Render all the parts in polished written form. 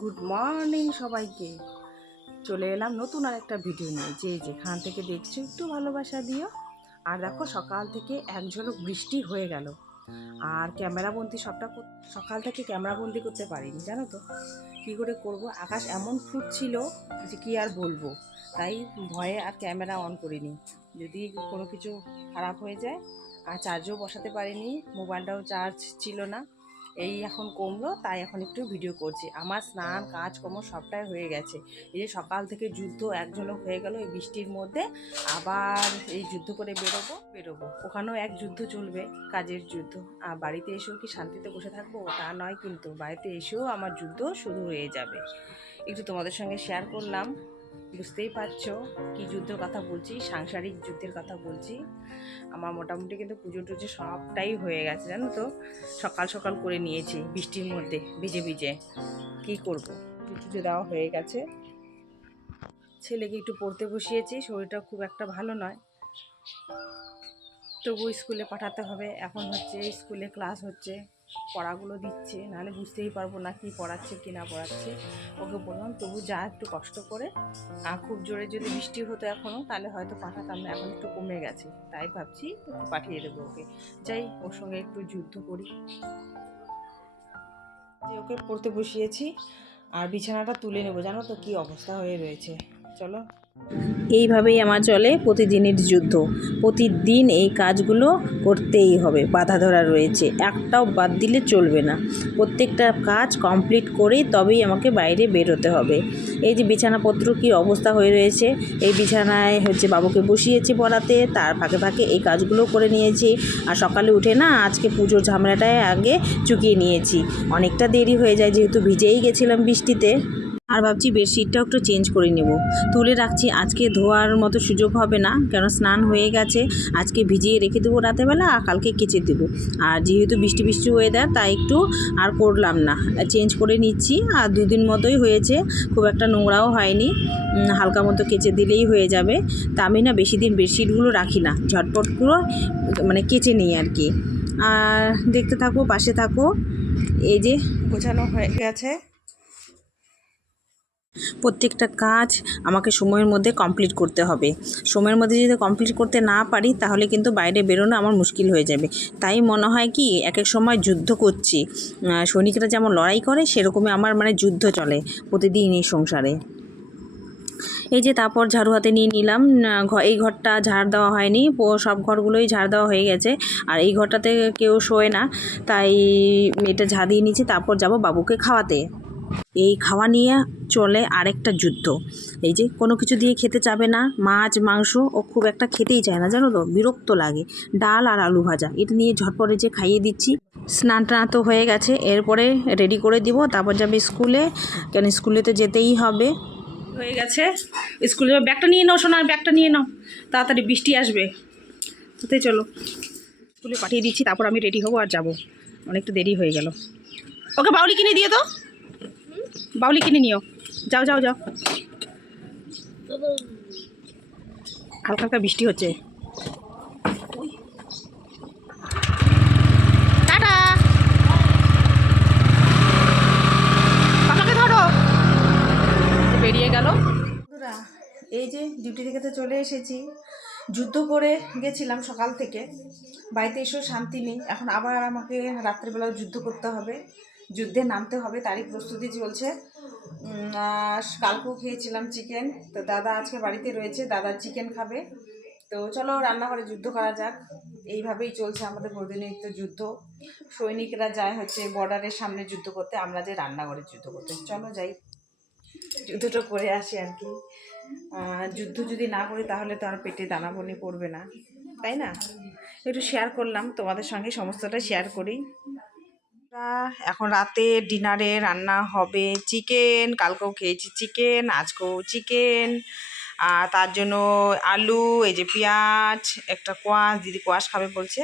Good morning সবাইকে। চলে এলাম নতুন আর একটা ভিডিও নিয়ে। যেখান থেকে দেখছো একটু ভালোবাসা দিও। আর দেখো সকাল থেকে এক ঝলক বৃষ্টি হয়ে গেল, আর ক্যামেরাবন্দি সকাল থেকে ক্যামেরাবন্দি করতে পারিনি, জানো তো কী করে করব। আকাশ এমন ফুটছিল যে কি আর বলবো, তাই ভয়ে আর ক্যামেরা অন করিনি, যদি কোনো কিছু খারাপ হয়ে যায়। আর চার্জও বসাতে পারিনি, মোবাইলটাও চার্জ ছিল না। এই এখন কমলো, তাই এখন একটু ভিডিও করছি। আমার স্নান কাজকর্ম সবটাই হয়ে গেছে। এই যে সকাল থেকে যুদ্ধ এক ঝলক হয়ে গেল এই বৃষ্টির মধ্যে। আবার এই যুদ্ধ করে বেরোবো, ওখানেও এক যুদ্ধ চলবে, কাজের যুদ্ধ। আর বাড়িতে এসেও কি শান্তিতে বসে থাকবো তা নয়, কিন্তু বাড়িতে এসেও আমার যুদ্ধ শুরু হয়ে যাবে। একটু তোমাদের সঙ্গে শেয়ার করলাম। বুঝতেই পারছো কি যুদ্ধের কথা বলছি, সাংসারিক যুদ্ধের কথা বলছি। আমার মোটামুটি কিন্তু পুজো টুজো সবটাই হয়ে গেছে, জানো তো। সকাল সকাল করে নিয়েছি বৃষ্টির মধ্যে ভিজে ভিজে, কি করব। পুজো দেওয়া হয়ে গেছে, ছেলেকে একটু পড়তে বসিয়েছি, শরীরটা খুব একটা ভালো নয়, তবু স্কুলে পাঠাতে হবে। এখন হচ্ছে স্কুলে ক্লাস হচ্ছে, পড়াগুলো দিচ্ছে, নাহলে বুঝতেই পারবো না কি পড়াচ্ছে কি না পড়াচ্ছে। ওকে বললাম তবু যা একটু কষ্ট করে। আর খুব জোরে যদি বৃষ্টি হতো এখনও, তাহলে হয়তো পাঠাতাম না, এখন একটু কমে গেছে, তাই ভাবছি একটু পাঠিয়ে দেবো ওকে। যাই ওর সঙ্গে একটু যুদ্ধ করি। যে ওকে পড়তে বসিয়েছি, আর বিছানাটা তুলে নেবো, জানো তো কি অবস্থা হয়ে রয়েছে। চলো, এইভাবেই আমার চলে প্রতিদিনের যুদ্ধ। প্রতিদিন এই কাজগুলো করতেই হবে, বাধা ধরা রয়েছে, একটাও বাদ দিলে চলবে না। প্রত্যেকটা কাজ কমপ্লিট করেই তবেই আমাকে বাইরে বেরোতে হবে। এই যে বিছানাপত্র কি অবস্থা হয়ে রয়েছে, এই বিছানায় হচ্ছে বাবুকে বসিয়েছি পড়াতে, তার ফাঁকে ফাঁকে এই কাজগুলো করে নিয়েছি। আর সকালে উঠে না আজকে পুজোর ঝামেলাটায় আগে চুকিয়ে নিয়েছি, অনেকটা দেরি হয়ে যায় যেহেতু ভিজেই গেছিলাম বৃষ্টিতে। আর ভাবছি বেডশিটটাও একটু চেঞ্জ করে নেব, তুলে রাখছি, আজকে ধোয়ার মতো সুযোগ হবে না, কেন স্নান হয়ে গেছে। আজকে ভিজিয়ে রেখে দেবো রাতেরবেলা, আর কালকে কেচে দেবো। আর যেহেতু বৃষ্টি বৃষ্টি ওয়েদার, তাই একটু আর করলাম না, চেঞ্জ করে নিচ্ছি। আর দুদিন মতোই হয়েছে, খুব একটা নোংরাও হয়নি, হালকা মতো কেচে দিলেই হয়ে যাবে। তা আমি না বেশি দিন বেডশিটগুলো রাখি না, ঝটপটগুলো মানে কেচে নিই আর কি। আর দেখতে থাকো, পাশে থাকো। এই যে গোছানো হয়ে গেছে, প্রত্যেকটা কাজ আমাকে সময়ের মধ্যে কমপ্লিট করতে হবে। সময়ের মধ্যে যদি কমপ্লিট করতে না পারি, তাহলে কিন্তু বাইরে বেরোনো আমার মুশকিল হয়ে যাবে। তাই মনে হয় কি এক এক সময় যুদ্ধ করছি, সৈনিকরা যেমন লড়াই করে সেরকমই আমার মানে যুদ্ধ চলে প্রতিদিন এই সংসারে। এই যে তারপর ঝাড়ু হাতে নিয়ে নিলাম, এই ঘরটা ঝাড় দেওয়া হয়নি, সব ঘরগুলোই ঝাড় দেওয়া হয়ে গেছে। আর এই ঘরটাতে কেউ শোয় না, তাই এটা ঝাড় দিয়ে নিচ্ছি। তারপর যাব বাবুকে খাওয়াতে। এই খাওয়া নিয়ে চলে আরেকটা যুদ্ধ। এই যে কোনো কিছু দিয়ে খেতে চাবে না, মাছ মাংস ও খুব একটা খেতেই চায় না, জানো তো, বিরক্ত লাগে। ডাল আর আলু ভাজা এটা নিয়ে ঝটপটে যে খাইয়ে দিচ্ছি। স্নান টান তো হয়ে গেছে, এরপরে রেডি করে দিব, তারপর যাবে স্কুলে, কেন স্কুলে তো যেতেই হবে। হয়ে গেছে, স্কুলে ব্যাগটা নিয়ে নাও সোনার, ব্যাগটা নিয়ে নাও, তাড়াতাড়ি বৃষ্টি আসবে। তাতে চলো স্কুলে পাঠিয়ে দিচ্ছি, তারপর আমি রেডি হবো আর যাবো, অনেকটা দেরি হয়ে গেল। ওকে বাউলি কিনে দিয়ে তো, বাউলি কিনে নিও, যাও যাও যাও। হালকা হালকা বৃষ্টি হচ্ছে। টাটা, পাপাকে ধরো। বেরিয়ে গেল। বন্ধুরা, এই যে ডিউটি থেকে তো চলে এসেছি, যুদ্ধ করে গেছিলাম সকাল থেকে, বাড়িতে এসেও শান্তি নেই। এখন আবার আমাকে রাত্রেবেলাও যুদ্ধ করতে হবে, যুদ্ধে নামতে হবে, তারই প্রস্তুতি চলছে। কালকেও খেয়েছিলাম চিকেন, তো দাদা আজকে বাড়িতে রয়েছে, দাদা চিকেন খাবে। তো চলো রান্নাঘরে যুদ্ধ করা যাক। এইভাবেই চলছে আমাদের প্রতিনিয়ত যুদ্ধ। সৈনিকরা যায় হচ্ছে বর্ডারের সামনে যুদ্ধ করতে, আমরা যে রান্নাঘরে যুদ্ধ করতে। চলো যাই, যুদ্ধটা করে আসি আর কি। যুদ্ধ যদি না করি তাহলে তো আর পেটে দানা বনি পড়বে না, তাই না। একটু শেয়ার করলাম তোমাদের সঙ্গে, সমস্তটা শেয়ার করি। এখন রাতে ডিনারে রান্না হবে চিকেন, কালকেও খেয়েছি চিকেন, আজকেও চিকেন। আর তার জন্য আলু, এই যে পেঁয়াজ, একটা কোয়াশ, দিদি কোয়াশ খাবে বলছে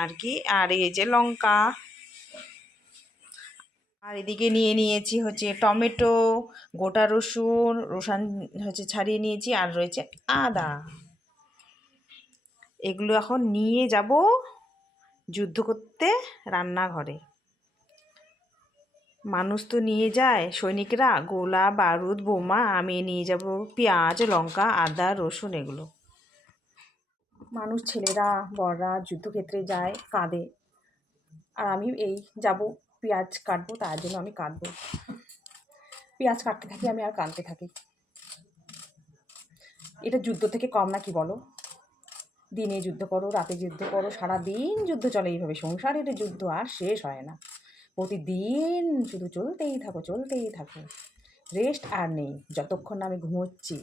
আর কি, আর এই যে লঙ্কা। আর এদিকে নিয়ে নিয়েছি হচ্ছে টমেটো, গোটা রসুন, রসুন হচ্ছে ছাড়িয়ে নিয়েছি, আর রয়েছে আদা। এগুলো এখন নিয়ে যাব যুদ্ধ করতে রান্নাঘরে। মানুষ তো নিয়ে যায় সৈনিকরা গোলা বারুদ বোমা, আমি নিয়ে যাব পেঁয়াজ লঙ্কা আদা রসুন এগুলো। মানুষ ছেলেরা বড়রা যুদ্ধক্ষেত্রে যায় কাঁদে, আর আমি এই যাব পেঁয়াজ কাটবো, তার জন্য আমি কাঁদবো। পেঁয়াজ কাটতে থাকি আমি আর কাঁদতে থাকি। এটা যুদ্ধ থেকে কম নাকি বলো? দিনে যুদ্ধ করো, রাতে যুদ্ধ করো, সারাদিন যুদ্ধ চলে এইভাবে। সংসারের যুদ্ধ আর শেষ হয় না, প্রতিদিন শুধু চলতেই থাকো চলতেই থাকো, রেস্ট আর নেই। যতক্ষণ না আমি ঘুমোচ্ছি,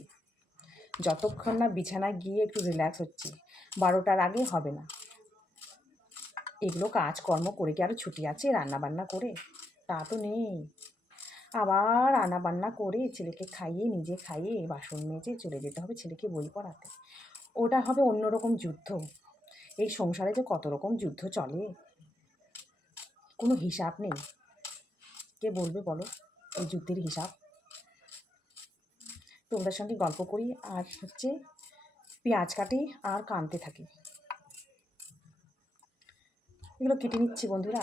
যতক্ষণ না বিছানায় গিয়ে একটু রিল্যাক্স হচ্ছি, 12টার আগে হবে না। এগুলো কাজকর্ম করে কি আরও ছুটি আছে? রান্না বান্না করে তা তো নেই। আবার রান্না বান্না করে ছেলেকে খাইয়ে নিজে খাইয়ে বাসন মেজে চলে যেতে হবে ছেলেকে বই পড়াতে। ওটা হবে অন্যরকম যুদ্ধ। এই সংসারে যে কত রকম যুদ্ধ চলে, কোনো হিসাব নেই। কে বলবে বলো এই যুদ্ধের হিসাব? তোমাদের সঙ্গে গল্প করি আর পেঁয়াজ কাটি আর কাঁদতে থাকি। এগুলো কেটে নিচ্ছি বন্ধুরা।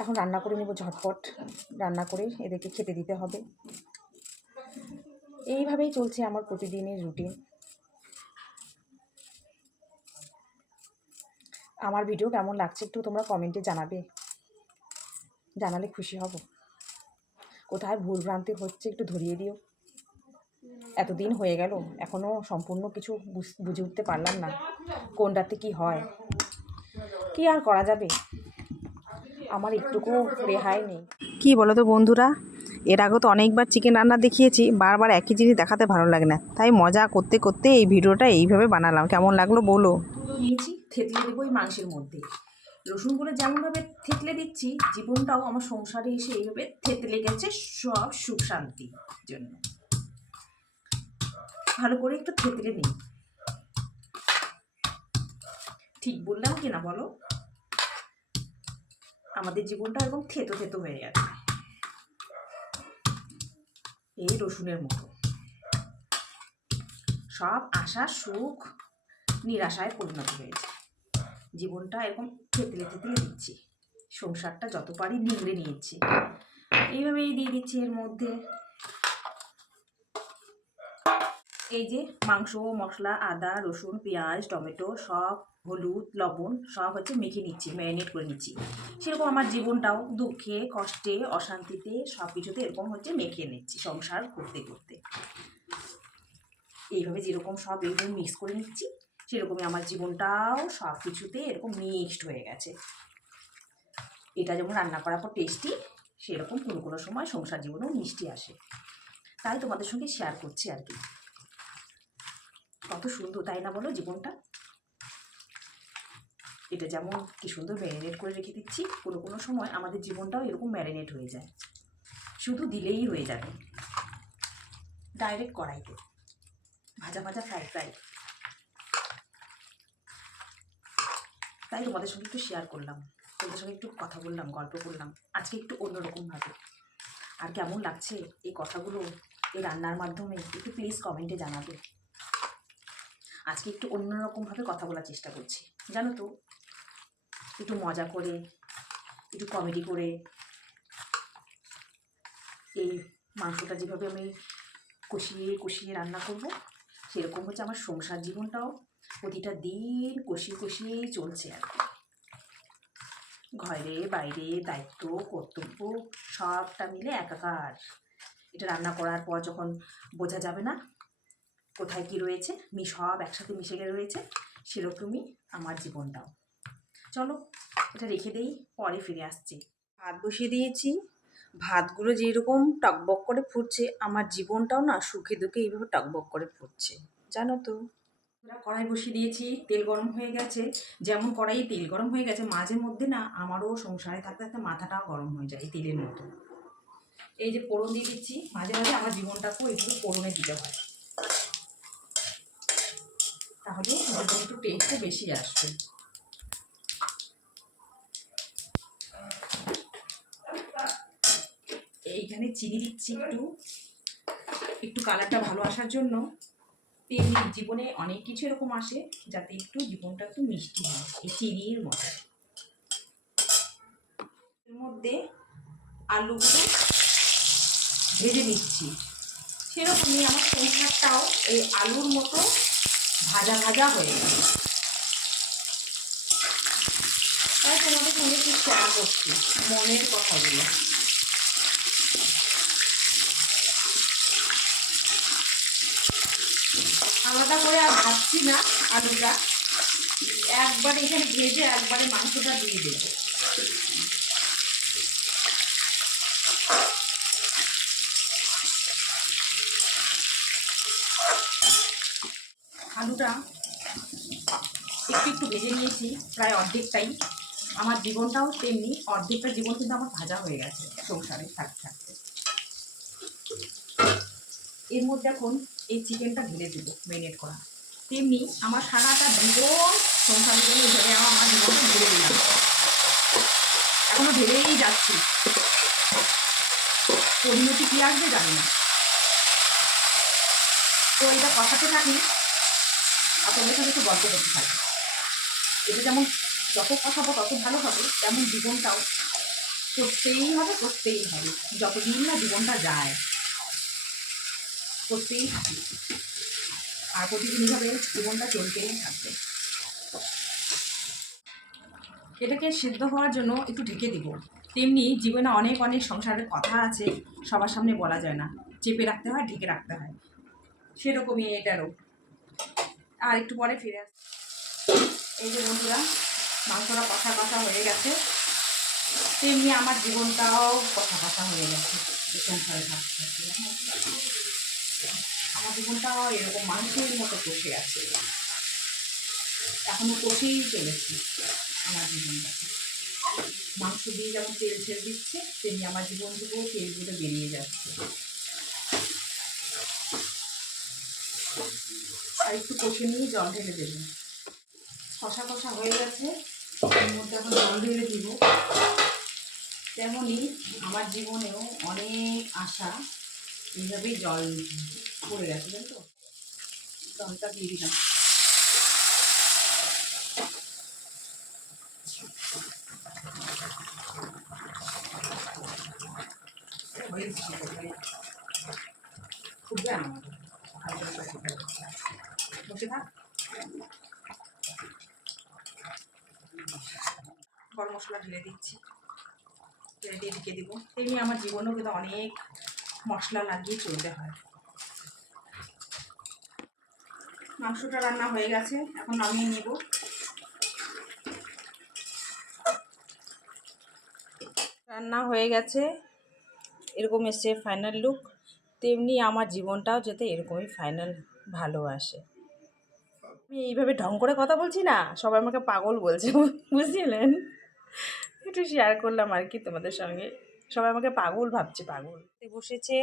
এখন রান্না করে নেব ঝটপট, রান্না করে এদেরকে খেতে দিতে হবে। এইভাবেই চলছে আমার প্রতিদিনের রুটিন। আমার ভিডিও কেমন লাগছে একটু তোমরা কমেন্টে জানাবে, জানালে খুশি হব। কোথায় ভুলভ্রান্তি হচ্ছে একটু ধরিয়ে দিও। এতদিন হয়ে গেল এখনও সম্পূর্ণ কিছু বুঝে উঠতে পারলাম না কোনটাতে কি হয়। কি আর করা যাবে, আমার একটুকু রেহাই নেই। কি বলো তো বন্ধুরা, এর আগে তো অনেকবার চিকেন রান্না দেখিয়েছি, বারবার একই জিনিস দেখাতে ভালো লাগে না, তাই মজা করতে করতে এই ভিডিওটা এইভাবে বানালাম। কেমন লাগলো বলো। নিয়েছি থেতলে দেবো এই মাংসের মধ্যে। রসুনগুলো যেমনভাবে থেতলে দিচ্ছি, জীবনটাও আমার সংসারে এসে এইভাবে থেতলে গেছে সব সুখ শান্তির জন্য। ভালো করে একটু থেতলে নিই। ঠিক বললাম কি না বলো? আমাদের জীবনটা এরকম থেতো থেতো হয়ে গেছে এই রসুনের মতো। সব আশা সুখ নিরাশায় পরিণত হয়েছে। জীবনটা এরকম থেতলে থেতলে দিচ্ছি, সংসারটা যত পারি নিংড়ে নিয়েছি। এইভাবেই দিয়ে দিচ্ছি এর মধ্যে এই যে মাংস মশলা আদা রসুন পেঁয়াজ টমেটো সব হলুদ লবণ সব মেখে নিচ্ছি, ম্যারিনেট করে নিচ্ছি। সেরকম আমার জীবনটাও দুঃখে কষ্টে অশান্তিতে সব কিছুতে এরকম মেখে নিচ্ছি সংসার করতে করতে। এইভাবে যেরকম সব এইভাবে মিক্স করে নিচ্ছি, সেরকমই আমার জীবনটাও সব কিছুতে এরকম মিক্সড হয়ে গেছে। এটা যেমন রান্না করার পর টেস্টি, সেরকম কোনো কোনো সময় সংসার জীবনেও মিষ্টি আসে। তাই তোমাদের সঙ্গে শেয়ার করছি আর কি। কত সুন্দর তাই না বলো জীবনটা? এটা যেমন কি সুন্দর ম্যারিনেট করে রেখে দিচ্ছি, কোনো কোনো সময় আমাদের জীবনটাও এরকম ম্যারিনেট হয়ে যায়, শুধু দিলেই হয়ে যাবে। ডাইরেক্ট কড়াইতে ভাজা ভাজা ফ্রাই ফ্রাই। তাই তোমাদের সঙ্গে একটু শেয়ার করলাম, তোমাদের সঙ্গে একটু কথা বললাম, গল্প করলাম আজকে একটু অন্যরকমভাবে। আর কেমন লাগছে এই কথাগুলো এই রান্নার মাধ্যমে একটু প্লিজ কমেন্টে জানাবে। আজকে একটু অন্যরকমভাবে কথা বলার চেষ্টা করছি জানো তো, একটু মজা করে একটু কমেডি করে। এই মাংসটা যেভাবে আমি কষিয়ে কষিয়ে রান্না করব, সেরকম আমার সংসার জীবনটাও প্রতিটা দিন কষিয়ে কষিয়েই চলছে আর কি। ঘরে বাইরে দায়িত্ব কর্তব্য সবটা মিলে একাকার। এটা রান্না করার পর যখন বোঝা যাবে না কোথায় কি রয়েছে, সব একসাথে মিশে গিয়ে রয়েছে, সেরকমই আমার জীবনটাও। চলো এটা রেখে দেই, পরে ফিরে আসছি। ভাত বসিয়ে দিয়েছি, ভাতগুলো যেরকম টকবক করে ফুটছে, আমার জীবনটাও না সুখে দুঃখে এইভাবে টকবক করে ফুটছে জানো তো। কড়াই বসিয়ে দিয়েছি, তেল গরম হয়ে গেছে। যেমন কড়াইয়ে তেল গরম হয়ে গেছে, মাঝে মধ্যে না আমারও সংসারে থাকতে থাকতে মাথাটাও গরম হয়ে যায় এই তেলের মতো। এই যে ফোড়ন দিয়ে দিচ্ছি, মাঝে মাঝে আমার জীবনটাকেও একটু ফোড়নে দিতে হয়, তাহলে একটু টেস্টও বেশি আসবে। এইখানে চিনি দিচ্ছি একটু, একটু কালারটা ভালো আসার জন্য। তেমনি জীবনে অনেক কিছু এরকম আসে যাতে একটু জীবনটা একটু মিষ্টি হয়, এই চিনির মতো। এর মধ্যে আলুগুলো ভেজে নিচ্ছি। সেরকমই আমার সংসারটাও এই আলুর মতো ভাজা ভাজা হয়ে গেছে। তাই তোমাদের সঙ্গে একটু শেয়ার করছি মনের কথাগুলো। আলাদা করে আর ভাবছি না আলুটা, একবারে এখানে ভেজে একবারে মাংসটা দিয়ে দেবো। আলুটা একটু একটু ভেজে নিয়েছি, প্রায় অর্ধেকটাই। আমার জীবনটাও তেমনি, অর্ধেকটা জীবন কিন্তু আমার ভাজা হয়ে গেছে সংসারে থাকতে থাকতে। এর মধ্যে এখন এই চিকেনটা ঢেলে দেবো ম্যারিনেট করা। তেমনি আমার সারাটা জীবন সংসারের জন্য এইভাবে আমার জীবনটা ঢেলে দিলাম, এখনো ঢেলেই যাচ্ছি। পরিণতি কী আসবে জানি না। তো এটা কথাতে থাকি আর তোমাদের সাথে একটু গল্প করতে থাকি। এটা যেমন যত কথাবো তত ভালো হবে, তেমন জীবনটাও করতেই হবে করতেই হবে। যতদিন না জীবনটা যায় করতেই থাকি, আর প্রতিদিন এইভাবে জীবনটা চলতেই থাকবে। এটাকে সিদ্ধ হওয়ার জন্য একটু ঢেকে দিব। তেমনি জীবনে অনেক অনেক সংসারের কথা আছে, সবার সামনে বলা যায় না, চেপে রাখতে হয়, ঢেকে রাখতে হয়। সেরকমই এটারও। আর একটু পরে ফিরে আস। এই যে বন্ধুরা, মাংসটা কষা কষা হয়ে গেছে, তেমনি আমার জীবনটাও কষা কষা হয়ে গেছে। সংসারে থাকতে থাকতে আমার জীবনটাও এরকম মাংসের মতো কষে আছে, এখনো কষেই চলেছে আমার জীবনটাকে। মাংস দিয়ে যেমন তেল ছেড়ে দিচ্ছে, তেমনি আমার জীবন থেকেও তেলগুলো বেরিয়ে যাচ্ছে। আর একটু কষে নিয়ে জল ঢেলে দেবেন। কষা কষা হয়ে গেছে, এর মধ্যে এখন জল ঢেলে দিব। তেমনই আমার জীবনেও অনেক আশা এইভাবেই জল পড়ে গেছে, জানো তো। জলটা দিয়ে দিলাম। বসে থাক। গরম মশলা ঢেলে দিচ্ছি, ঢেলে দিয়ে ঢেকে দিব। তেমনি আমার জীবনেও কিন্তু অনেক মশলা লাগিয়ে চলতে হয়। মাংসটা রান্না হয়ে গেছে, এখন নামিয়ে নেব। রান্না হয়ে গেছে, এরকম এসছে ফাইনাল লুক। তেমনি আমার জীবনটাও যাতে এরকমই ফাইনাল ভালো আসে। আমি এইভাবে ঢং করে কথা বলছি না, সবাই আমাকে পাগল বলছে, বুঝলেন। একটু শেয়ার করলাম আর কি তোমাদের সঙ্গে। সবাই আমাকে পাগল ভাবছে, পাগল। বসেছে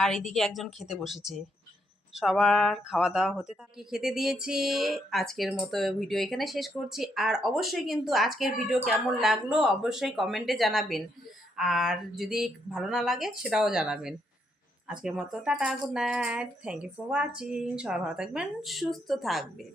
আর এদিকে একজন খেতে বসেছে। সবার খাওয়া দাওয়া হতে থাকি, খেতে দিয়েছি। আজকের মতো ভিডিও এখানে শেষ করছি। আর অবশ্যই কিন্তু আজকের ভিডিও কেমন লাগলো অবশ্যই কমেন্টে জানাবেন, আর যদি ভালো না লাগে সেটাও জানাবেন। আজকের মতো tata, good night, thank you for watching. সবাই ভালো থাকবেন, সুস্থ থাকবেন।